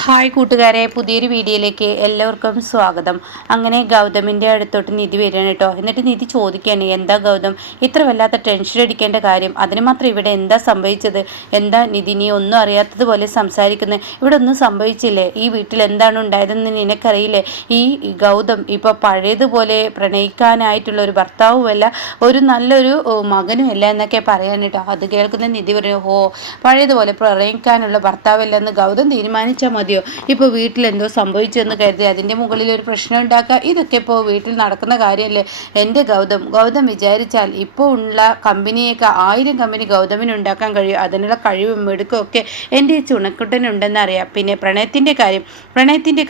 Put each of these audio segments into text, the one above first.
Hi കൂട്ടുകാരെ, പുതിയൊരു വീഡിയോയിലേക്ക് എല്ലാവർക്കും സ്വാഗതം. അങ്ങനെ ഗൗതമിൻ്റെ അടുത്തോട്ട് നിധി വരികയാണ് കേട്ടോ. എന്നിട്ട് നിധി ചോദിക്കുകയാണ്, എന്താ ഗൗതം ഇത്ര വല്ലാത്ത ടെൻഷൻ അടിക്കേണ്ട കാര്യം? അതിന് മാത്രം ഇവിടെ എന്താ സംഭവിച്ചത്? എന്താ നിധി നീ ഒന്നും അറിയാത്തതുപോലെ സംസാരിക്കുന്നത്? ഇവിടെ ഒന്നും സംഭവിച്ചില്ലേ? ഈ വീട്ടിൽ എന്താണ് ഉണ്ടായതെന്ന് നിനക്കറിയില്ലേ? ഈ ഗൗതം ഇപ്പോൾ പഴയതുപോലെ പ്രണയിക്കാനായിട്ടുള്ള ഒരു ഭർത്താവുമല്ല, ഒരു നല്ലൊരു മകനുമല്ല എന്നൊക്കെ പറയാൻ കേട്ടോ. അത് കേൾക്കുന്ന നിധി പറഞ്ഞു, ഓ പഴയതുപോലെ പ്രണയിക്കാനുള്ള ഭർത്താവല്ലെന്ന് ഗൗതം തീരുമാനിച്ചാൽ മതിയോ? ഇപ്പോൾ വീട്ടിലെന്തോ സംഭവിച്ചെന്ന് കരുതി അതിൻ്റെ മുകളിൽ ഒരു പ്രശ്നം ഉണ്ടാക്കുക, ഇതൊക്കെ ഇപ്പോൾ വീട്ടിൽ നടക്കുന്ന കാര്യമല്ലേ? എൻ്റെ ഗൗതം വിചാരിച്ചാൽ ഇപ്പോൾ ഉള്ള കമ്പനിയൊക്കെ 1000 കമ്പനി ഗൗതമിന് ഉണ്ടാക്കാൻ കഴിയും. അതിനുള്ള കഴിവും മിടുക്കൊക്കെ എൻ്റെ ഈ ചുണക്കുട്ടനുണ്ടെന്നറിയാം. പിന്നെ പ്രണയത്തിൻ്റെ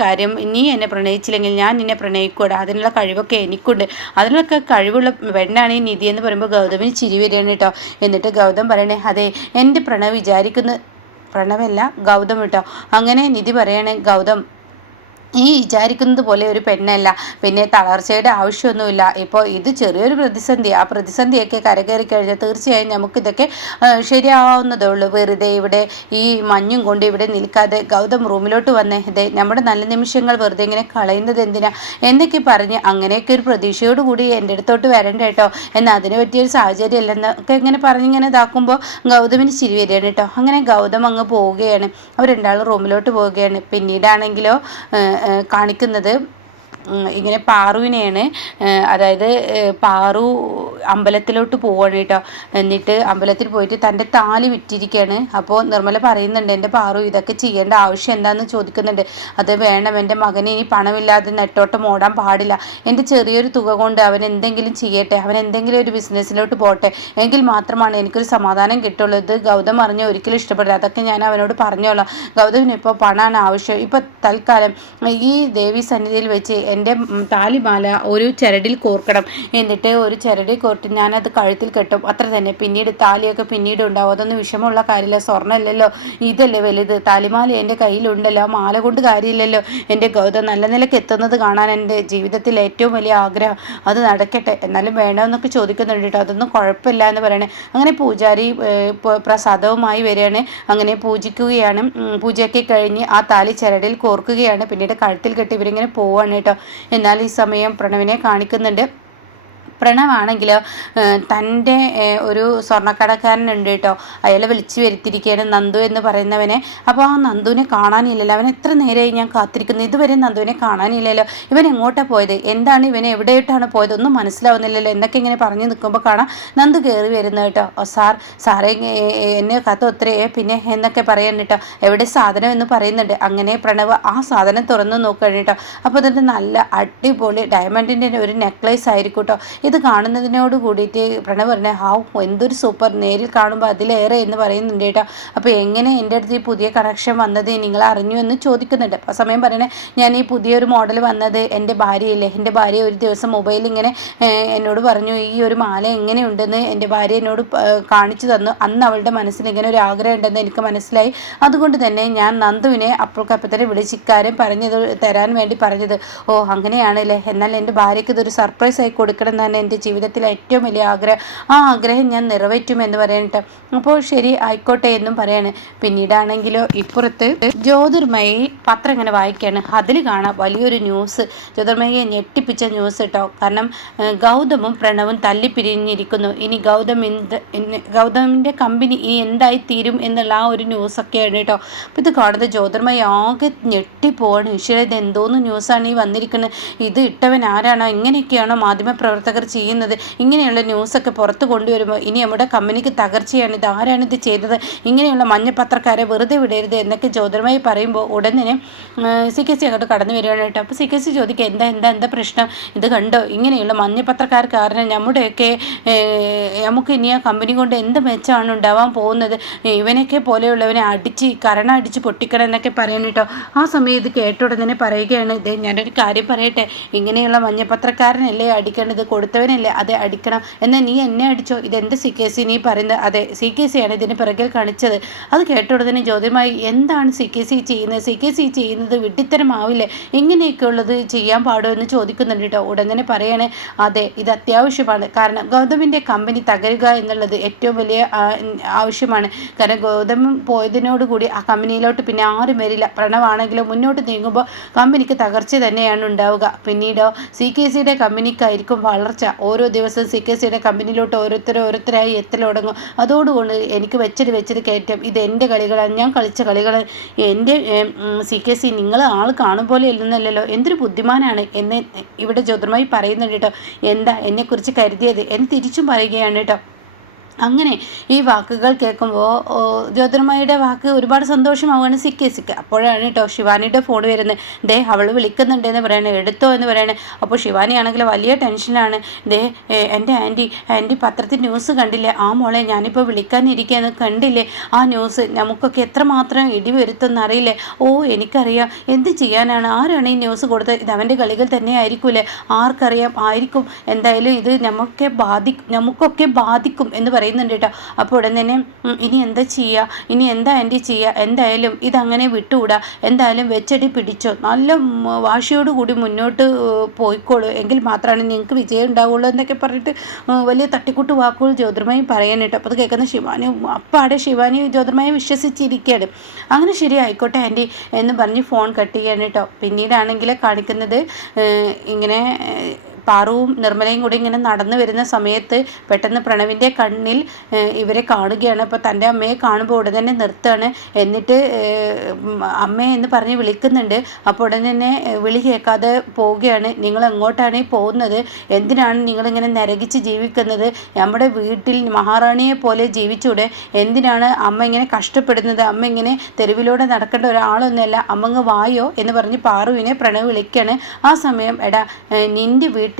കാര്യം നീ എന്നെ പ്രണയിച്ചില്ലെങ്കിൽ ഞാൻ നിന്നെ പ്രണയിക്കൂടാ. അതിനുള്ള കഴിവൊക്കെ എനിക്കുണ്ട്. അതിനൊക്കെ കഴിവുള്ള പെണ്ണാണ് ഈ നിധി എന്ന് പറയുമ്പോൾ ഗൗതമിന് ചിരി വരികയാണ് കേട്ടോ. എന്നിട്ട് ഗൗതം പറയണേ, അതെ എൻ്റെ പ്രണവല്ല ഗൗതം കേട്ടോ. അങ്ങനെ നിധി പറയണേ, ഗൗതം ഈ വിചാരിക്കുന്നത് പോലെ ഒരു പെണ്ണല്ല, പിന്നെ തളർച്ചയുടെ ആവശ്യമൊന്നുമില്ല. ഇപ്പോൾ ഇത് ചെറിയൊരു പ്രതിസന്ധി, ആ പ്രതിസന്ധിയൊക്കെ കരകയറി കഴിഞ്ഞാൽ തീർച്ചയായും നമുക്കിതൊക്കെ ശരിയാവുന്നതേ ഉള്ളൂ. വെറുതെ ഇവിടെ ഈ മഞ്ഞും കൊണ്ട് ഇവിടെ നിൽക്കാതെ ഗൗതം റൂമിലോട്ട് വന്നേ, ഇതേ നമ്മുടെ നല്ല നിമിഷങ്ങൾ വെറുതെ ഇങ്ങനെ കളയുന്നത് എന്തിനാ എന്നൊക്കെ പറഞ്ഞ് അങ്ങനെയൊക്കെ ഒരു പ്രതീക്ഷയോടുകൂടി എൻ്റെ അടുത്തോട്ട് വരണ്ട കേട്ടോ, എന്നാൽ അതിന് പറ്റിയൊരു സാഹചര്യം അല്ലെന്നൊക്കെ ഇങ്ങനെ പറഞ്ഞിങ്ങനെ ഇതാക്കുമ്പോൾ ഗൗതമിന് ചിരി വരികയാണ് കേട്ടോ. അങ്ങനെ ഗൗതം അങ്ങ് പോവുകയാണ്. അവർ രണ്ടാളും റൂമിലോട്ട് പോവുകയാണ്. പിന്നീടാണെങ്കിലോ കാണിക്കുന്നത് ഇങ്ങനെ പാറുവിനെയാണ്. അതായത് പാറു അമ്പലത്തിലോട്ട് പോവാണ് കേട്ടോ. എന്നിട്ട് അമ്പലത്തിൽ പോയിട്ട് തൻ്റെ താലി വിറ്റിരിക്കുകയാണ്. അപ്പോൾ നിർമ്മല പറയുന്നുണ്ട്, എൻ്റെ പാറു ഇതൊക്കെ ചെയ്യേണ്ട ആവശ്യം എന്താണെന്ന് ചോദിക്കുന്നുണ്ട്. അത് വേണം, എൻ്റെ മകന് ഇനി പണമില്ലാതെ നെട്ടോട്ടം ഓടാൻ പാടില്ല. എൻ്റെ ചെറിയൊരു തുക കൊണ്ട് അവൻ എന്തെങ്കിലും ചെയ്യട്ടെ, അവൻ എന്തെങ്കിലും ഒരു ബിസിനസ്സിലോട്ട് പോട്ടെ, എങ്കിൽ മാത്രമാണ് എനിക്കൊരു സമാധാനം കിട്ടുള്ളൂ. ഇത് ഗൗതം അറിഞ്ഞ ഒരിക്കലും ഇഷ്ടപ്പെടില്ല. അതൊക്കെ ഞാൻ അവനോട് പറഞ്ഞോളാം. ഗൗതമിന് ഇപ്പോൾ പണമാണ് ആവശ്യം. ഇപ്പോൾ തൽക്കാലം ഈ ദേവി സന്നിധിയിൽ വെച്ച് എൻ്റെ താലിമാല ഒരു ചരടിൽ കോർക്കണം. എന്നിട്ട് ഒരു ചരടിൽ കോർത്ത് ഞാനത് കഴുത്തിൽ കെട്ടും, അത്ര തന്നെ. പിന്നീട് താലിയൊക്കെ പിന്നീട് ഉണ്ടാവും. അതൊന്നും വിഷമമുള്ള കാര്യമില്ല. സ്വർണ്ണമല്ലല്ലോ, ഇതല്ലേ വലുത്. താലിമാല എൻ്റെ കയ്യിലുണ്ടല്ലോ, ആ മാല കൊണ്ട് കാര്യമില്ലല്ലോ. എൻ്റെ ഗൗതം നല്ല നിലയ്ക്ക് എത്തുന്നത് കാണാൻ എൻ്റെ ജീവിതത്തിൽ ഏറ്റവും വലിയ ആഗ്രഹം. അത് നടക്കട്ടെ, എന്നാലും വേണമെന്നൊക്കെ ചോദിക്കുന്നുണ്ട് കേട്ടോ. അതൊന്നും കുഴപ്പമില്ല എന്ന് പറയണേ. അങ്ങനെ പൂജാരി പ്രസാദവുമായി വരികയാണ്. അങ്ങനെ പൂജിക്കുകയാണ്. പൂജയൊക്കെ കഴിഞ്ഞ് ആ താലി ചരടിൽ കോർക്കുകയാണ്. പിന്നീട് കഴുത്തിൽ കെട്ടി ഇവരിങ്ങനെ പോവാണ് കേട്ടോ. എന്നാൽ ഈ സമയം പ്രണവിനെ കാണിക്കുന്നുണ്ട്. പ്രണവാണെങ്കിലോ തൻ്റെ ഒരു സ്വർണ്ണക്കടക്കാരനുണ്ട് കേട്ടോ, അയാളെ വിളിച്ചു വരുത്തിയിരിക്കുകയാണ്, നന്ദു എന്ന് പറയുന്നവനെ. അപ്പോൾ ആ നന്ദുവിനെ കാണാനില്ലല്ലോ. അവൻ എത്ര നേരമായി ഞാൻ കാത്തിരിക്കുന്നു, ഇതുവരെ നന്ദുവിനെ കാണാനില്ലല്ലോ. ഇവൻ എങ്ങോട്ടാണ് പോയത്, എന്താണ് ഇവനെ എവിടെയായിട്ടാണ് പോയത്, ഒന്നും മനസ്സിലാവുന്നില്ലല്ലോ എന്നൊക്കെ ഇങ്ങനെ പറഞ്ഞു നിൽക്കുമ്പോൾ കാണാം നന്ദു കയറി വരുന്നത് കേട്ടോ. സാറേ എന്നെ കത്ത് ഒത്തിരിയേ പിന്നെ എന്നൊക്കെ പറയാൻ കേട്ടോ. എവിടെ സാധനം എന്ന് പറയുന്നുണ്ട്. അങ്ങനെ പ്രണവ് ആ സാധനം തുറന്നു നോക്കുകയാണ് കേട്ടോ. അപ്പോൾ അതിൻ്റെ നല്ല അടിപൊളി ഡയമണ്ടിൻ്റെ ഒരു നെക്ലേസ് ആയിരിക്കും കേട്ടോ. ഇത് കാണുന്നതിനോട് കൂടിയിട്ട് പ്രണവ് പറഞ്ഞ എന്തൊരു സൂപ്പർ, നേരിൽ കാണുമ്പോൾ അതിലേറെ എന്ന് പറയുന്നുണ്ട് കേട്ടോ. അപ്പോൾ എങ്ങനെ എൻ്റെ അടുത്ത് ഈ പുതിയ കണക്ഷൻ വന്നത് നിങ്ങൾ അറിഞ്ഞു എന്ന് ചോദിക്കുന്നുണ്ട്. അപ്പോൾ സമയം പറയണേ, ഞാൻ ഈ പുതിയൊരു മോഡൽ വന്നത് എൻ്റെ ഭാര്യയില്ലേ, എൻ്റെ ഭാര്യ ഒരു ദിവസം മൊബൈലിൽ ഇങ്ങനെ എന്നോട് പറഞ്ഞു ഈ ഒരു മാല എങ്ങനെയുണ്ടെന്ന് എൻ്റെ ഭാര്യ എന്നോട് കാണിച്ചു തന്നു. അന്ന് അവളുടെ മനസ്സിൽ ഇങ്ങനെ ഒരു ആഗ്രഹം ഉണ്ടെന്ന് എനിക്ക് മനസ്സിലായി. അതുകൊണ്ട് തന്നെ ഞാൻ നന്ദുവിനെ അപ്പോഴക്കപ്പത്തന്നെ വിളിച്ചിക്കാരൻ പറഞ്ഞത് തരാൻ വേണ്ടി പറഞ്ഞത്. ഓ അങ്ങനെയാണല്ലേ, എന്നാൽ എൻ്റെ ഭാര്യയ്ക്ക് ഇതൊരു സർപ്രൈസ് ആയി കൊടുക്കണം എന്നാണ് എൻ്റെ ജീവിതത്തിലെ ഏറ്റവും വലിയ ആഗ്രഹം. ആ ആഗ്രഹം ഞാൻ നിറവേറ്റുമെന്ന് പറയാനിട്ട്. അപ്പോൾ ശരി ആയിക്കോട്ടെ എന്നും പറയാണ്. പിന്നീടാണെങ്കിലോ ഇപ്പുറത്ത് ജ്യോതിർമയി പത്രം ഇങ്ങനെ വായിക്കുകയാണ്. അതിൽ കാണാം വലിയൊരു ന്യൂസ്, ജ്യോതിർമയെ ഞെട്ടിപ്പിച്ച ന്യൂസ് കേട്ടോ. കാരണം ഗൗതമും പ്രണവും തല്ലിപ്പിരിഞ്ഞിരിക്കുന്നു. ഇനി ഗൗതമിൻ്റെ കമ്പനി ഇനി എന്തായി തീരും എന്നുള്ള ആ ഒരു ന്യൂസൊക്കെയാണ് കേട്ടോ. അപ്പോൾ ഇത് കാണുന്നത് ജ്യോതിർമയി ആകെ ഞെട്ടിപ്പോവാണ്. ഈശ്വര ഇത് എന്തോന്ന് ന്യൂസാണ് ഈ വന്നിരിക്കുന്നത്, ഇത് ഇട്ടവൻ ആരാണോ, ഇങ്ങനെയൊക്കെയാണോ മാധ്യമപ്രവർത്തകർ ചെയ്യുന്നത്? ഇങ്ങനെയുള്ള ന്യൂസൊക്കെ പുറത്ത് കൊണ്ടുവരുമ്പോൾ ഇനി നമ്മുടെ കമ്പനിക്ക് തകർച്ചയാണ്, ഇത് ആരാണിത് ചെയ്തത്, ഇങ്ങനെയുള്ള മഞ്ഞപ്പത്രക്കാരെ വെറുതെ വിടരുത് എന്നൊക്കെ ജ്യോതിർമയി പറയുമ്പോൾ ഉടൻ തന്നെ സിക്കസി അങ്ങോട്ട് കടന്നു വരികയാണ് കേട്ടോ. അപ്പോൾ സിക്കസി ചോദിക്കുക, എന്താ പ്രശ്നം, ഇത് കണ്ടോ, ഇങ്ങനെയുള്ള മഞ്ഞപ്പത്രക്കാർ കാരണം നമുക്ക് ഇനി ആ കമ്പനി കൊണ്ട് എന്ത് മെച്ചമാണ് ഉണ്ടാവാൻ പോകുന്നത്, ഇവനൊക്കെ പോലെയുള്ളവനെ അടിച്ച് പൊട്ടിക്കണം എന്നൊക്കെ പറയണം കേട്ടോ. ആ സമയം ഇത് കേട്ട ഉടനെ പറയുകയാണ്, ഞാനൊരു കാര്യം പറയട്ടെ, ഇങ്ങനെയുള്ള മഞ്ഞപ്പത്രക്കാരനല്ലേ അടിക്കേണ്ടത്, കൊടുത്ത കൊടുത്തവനല്ലേ, അതെ അടിക്കണം. എന്നാൽ നീ എന്നെ അടിച്ചോ, ഇതെന്ത് CKC നീ പറയുന്നത്? അതെ CKC ആണ് ഇതിന് പിറകിൽ കാണിച്ചത്. അത് കേട്ടോടനെ ജ്യോതിർമായി എന്താണ് CKC ചെയ്യുന്നത്? CKC ചെയ്യുന്നത് വിഡ്ഢിത്തരമാവില്ലേ? ഇങ്ങനെയൊക്കെ ഉള്ളത് ചെയ്യാൻ പാടുമോ എന്ന് ചോദിക്കുന്നുണ്ട് കേട്ടോ. ഉടൻ തന്നെ പറയാണ് അതെ ഇത് അത്യാവശ്യമാണ്. കാരണം ഗൗതമിൻ്റെ കമ്പനി തകരുക എന്നുള്ളത് ഏറ്റവും വലിയ ആവശ്യമാണ്. കാരണം ഗൗതം പോയതിനോടുകൂടി ആ കമ്പനിയിലോട്ട് പിന്നെ ആരും വരില്ല. പ്രണവാണെങ്കിലും മുന്നോട്ട് നീങ്ങുമ്പോൾ കമ്പനിക്ക് തകർച്ച തന്നെയാണ് ഉണ്ടാവുക. പിന്നീടോ CKCയുടെ കമ്പനിക്കായിരിക്കും വളർച്ച. ഓരോ ദിവസവും CKCയുടെ കമ്പനിയിലോട്ട് ഓരോരുത്തരായി എത്തൽ തുടങ്ങും. അതോടുകൊണ്ട് എനിക്ക് വെച്ചത് കയറ്റം. ഇത് എൻ്റെ കളികളാണ്, ഞാൻ കളിച്ച കളികൾ. എൻ്റെ CKC നിങ്ങൾ ആൾ കാണും പോലെ എഴുതുന്നല്ലോ, എന്തൊരു ബുദ്ധിമാനാണ് എന്ന് ഇവിടെ ജ്യോതിർമായി പറയുന്നുണ്ട് കേട്ടോ. എന്താ എന്നെക്കുറിച്ച് കരുതിയത് എന്ന് തിരിച്ചും പറയുകയാണ് കേട്ടോ. അങ്ങനെ ഈ വാക്കുകൾ കേൾക്കുമ്പോൾ ജ്യോതിർമയുടെ വാക്ക് ഒരുപാട് സന്തോഷമാവുകയാണ് CKCക്ക്. അപ്പോഴാണ് കേട്ടോ ശിവാനിയുടെ ഫോൺ വരുന്നത്. ദേ അവൾ വിളിക്കുന്നുണ്ടെന്ന് പറയണേ, എടുത്തോ എന്ന് പറയണേ. അപ്പോൾ ശിവാനിയാണെങ്കിൽ വലിയ ടെൻഷനാണ്. ദേ എൻ്റെ ആൻറ്റി പത്രത്തിൽ ന്യൂസ് കണ്ടില്ലേ? ആ മോളെ ഞാനിപ്പോൾ വിളിക്കാനിരിക്കുകയെന്ന് കണ്ടില്ലേ ആ ന്യൂസ്? നമുക്കൊക്കെ എത്രമാത്രം ഇടി വരുത്തുമെന്നറിയില്ലേ? ഓ എനിക്കറിയാം, എന്ത് ചെയ്യാനാണ്, ആരാണ് ഈ ന്യൂസ് കൊടുത്തത്? ഇത് അവൻ്റെ കളികൾ തന്നെ ആയിരിക്കൂലേ? ആർക്കറിയാം, ആയിരിക്കും. എന്തായാലും ഇത് നമുക്കൊക്കെ ബാധിക്കും എന്ന് പറയുന്നുണ്ട് കേട്ടോ. അപ്പോൾ ഉടൻ തന്നെ ഇനി എന്താ ചെയ്യുക, ഇനി എന്താ ആൻറ്റി ചെയ്യുക? എന്തായാലും ഇതങ്ങനെ വിട്ടുകൂടാ, എന്തായാലും വെച്ചടി പിടിച്ചോ, നല്ല വാശിയോടുകൂടി മുന്നോട്ട് പോയിക്കോളൂ, എങ്കിൽ മാത്രമാണ് നിങ്ങൾക്ക് വിജയം ഉണ്ടാവുള്ളൂ എന്നൊക്കെ പറഞ്ഞിട്ട് വലിയ തട്ടിക്കൂട്ട് വാക്കുകൾ ജ്യോതിർമയും പറയാൻ കേട്ടോ. അപ്പോൾ അത് കേൾക്കുന്ന ശിവാനി അപ്പാടെ ശിവാനി ജ്യോതിർമയെ വിശ്വസിച്ചിരിക്കുകയാണ്. അങ്ങനെ ശരി ആയിക്കോട്ടെ ആൻറ്റി എന്ന് പറഞ്ഞ് ഫോൺ കട്ട് ചെയ്യാണ് കേട്ടോ. പിന്നീടാണെങ്കിൽ കാണിക്കുന്നത് ഇങ്ങനെ പാറുവും നിർമ്മലയും കൂടി ഇങ്ങനെ നടന്നു വരുന്ന സമയത്ത് പെട്ടെന്ന് പ്രണവിൻ്റെ കണ്ണിൽ ഇവരെ കാണുകയാണ്. അപ്പോൾ തൻ്റെ അമ്മയെ കാണുമ്പോൾ ഉടൻ തന്നെ നിർത്തുകയാണ്. എന്നിട്ട് അമ്മേ എന്ന് പറഞ്ഞ് വിളിക്കുന്നുണ്ട്. അപ്പോൾ ഉടൻ തന്നെ വിളി കേൾക്കാതെ പോവുകയാണ്. നിങ്ങൾ എങ്ങോട്ടാണ് പോകുന്നത്? എന്തിനാണ് നിങ്ങളിങ്ങനെ നരകിച്ച് ജീവിക്കുന്നത്? നമ്മുടെ വീട്ടിൽ മഹാറാണിയെ പോലെ ജീവിച്ചൂടെ? എന്തിനാണ് അമ്മ ഇങ്ങനെ കഷ്ടപ്പെടുന്നത്? അമ്മ ഇങ്ങനെ തെരുവിലൂടെ നടക്കേണ്ട ഒരാളൊന്നുമല്ല, അമ്മങ്ങ് വായോ എന്ന് പറഞ്ഞ് പാറുവിനെ പ്രണവ് വിളിക്കുകയാണ്. ആ സമയം എടാ നിൻ്റെ വീട്ടിലെ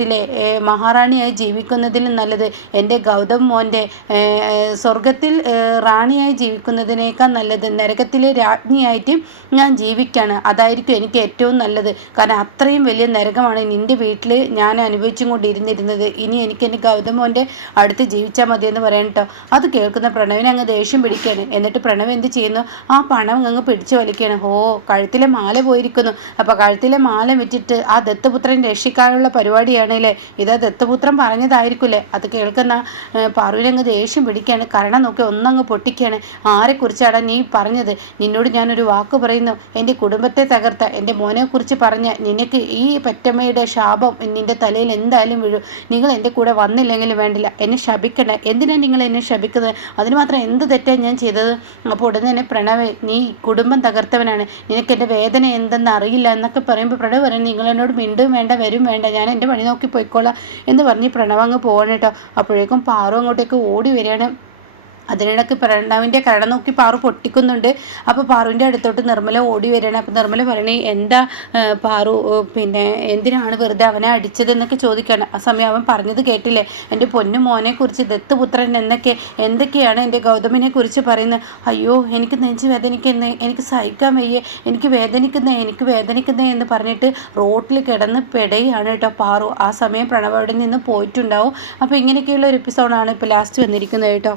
മഹാറാണിയായി ജീവിക്കുന്നതിലും നല്ലത് എൻ്റെ ഗൗതം മോൻ്റെ സ്വർഗത്തിൽ റാണിയായി ജീവിക്കുന്നതിനേക്കാൾ നല്ലത് നരകത്തിലെ രാജ്ഞിയായിട്ട് ഞാൻ ജീവിക്കുകയാണ്. അതായിരിക്കും എനിക്ക് ഏറ്റവും നല്ലത്. കാരണം അത്രയും വലിയ നരകമാണ് നിൻ്റെ വീട്ടിൽ ഞാൻ അനുഭവിച്ചും കൊണ്ടിരുന്നിരുന്നത്. ഇനി എനിക്ക് എൻ്റെ ഗൗതം മോൻ്റെ അടുത്ത് ജീവിച്ചാൽ മതിയെന്ന് പറയാൻ കേട്ടോ. അത് കേൾക്കുന്ന പ്രണവിനെ അങ്ങ് ദേഷ്യം പിടിക്കുകയാണ്. എന്നിട്ട് പ്രണവ് എന്ത് ചെയ്യുന്നു? ആ പണം അങ്ങ് പിടിച്ചു വലിക്കുകയാണ്. ഓ കഴുത്തിലെ മാല പോയിരിക്കുന്നു. അപ്പോൾ കഴുത്തിലെ മാല വിറ്റിട്ട് ആ ദത്തപുത്രൻ രക്ഷിക്കാനുള്ള പരിപാടിയാണല്ലേ? ഇതാ ദത്തപുത്രൻ പറഞ്ഞതായിരിക്കില്ലേ? അത് കേൾക്കുന്ന പാറുവിനങ്ങ് ദേഷ്യം പിടിക്കുകയാണ്. കരണം നോക്കി ഒന്നങ്ങ് പൊട്ടിക്കുകയാണ്. ആരെക്കുറിച്ചാണ് നീ പറഞ്ഞത്? നിന്നോട് ഞാനൊരു വാക്ക് പറയുന്നു, എൻ്റെ കുടുംബത്തെ തകർത്ത എൻ്റെ മോനെക്കുറിച്ച് പറഞ്ഞ നിനക്ക് ഈ പെറ്റമ്മയുടെ ശാപം നിൻ്റെ തലയിൽ എന്തായാലും വീഴും. നിങ്ങൾ എൻ്റെ കൂടെ വന്നില്ലെങ്കിലും വേണ്ടില്ല, എന്നെ ശപിക്കണേ. എന്തിനാണ് നിങ്ങൾ എന്നെ ശപിക്കുന്നത്? അതിന് മാത്രം എന്ത് തെറ്റാണ് ഞാൻ ചെയ്തത്? അപ്പോൾ ഉടനെ തന്നെ പ്രണവ് നീ കുടുംബം തകർത്തവനാണ്, നിനക്ക് എൻ്റെ വേദന എന്തെന്ന് അറിയില്ല എന്നൊക്കെ പറയുമ്പോൾ പ്രണവ് പറയും നിങ്ങൾ എന്നോട് മിണ്ടും വേണ്ട വരും വേണ്ട, ഞാൻ എൻ്റെ പണി നോക്കി പോയിക്കോളാം എന്ന് പറഞ്ഞ് പ്രണവ് അങ്ങ് പോകണം കേട്ടോ. അപ്പോഴേക്കും പാറു അങ്ങോട്ടേക്ക് ഓടി വരികയാണ്. അതിനിടയ്ക്ക് പ്രണവിൻ്റെ കരണം നോക്കി പാറു പൊട്ടിക്കുന്നുണ്ട്. അപ്പോൾ പാറുവിൻ്റെ അടുത്തോട്ട് നിർമ്മല ഓടി വരികയാണ്. അപ്പോൾ നിർമ്മല പറയണേ എന്താ പാറു, പിന്നെ എന്തിനാണ് വെറുതെ അവനെ അടിച്ചതെന്നൊക്കെ ചോദിക്കുകയാണ്. ആ സമയം അവൻ പറഞ്ഞത് കേട്ടില്ലേ, എൻ്റെ പൊന്നു മോനെക്കുറിച്ച് ദത്തുപുത്രൻ എന്തൊക്കെയാണ് എൻ്റെ ഗൗതമിനെ കുറിച്ച് പറയുന്നത്. അയ്യോ എനിക്ക് നെഞ്ച് വേദനിക്കുന്നേ, എനിക്ക് സഹിക്കാൻ വയ്യേ, എനിക്ക് വേദനിക്കുന്നേ എന്ന് പറഞ്ഞിട്ട് റോട്ടിൽ കിടന്ന് പെടയാണ് കേട്ടോ പാറു. ആ സമയം പ്രണവ് അവിടെ നിന്ന് പോയിട്ടുണ്ടാവും. അപ്പോൾ ഇങ്ങനെയൊക്കെയുള്ള ഒരു എപ്പിസോഡാണ് ഇപ്പോൾ ലാസ്റ്റ് വന്നിരിക്കുന്നത് കേട്ടോ.